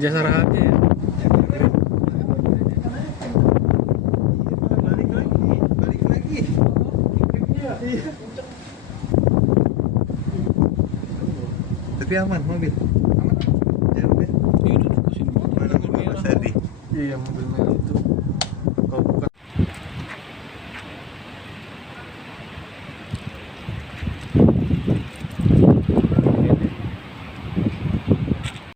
Jasa aja ya. Balik lagi. Tapi aman mobil. Aman. Jauh ya. Itu tuh kesini. Mana mobil Mas Ardi? Iya, mobil merah.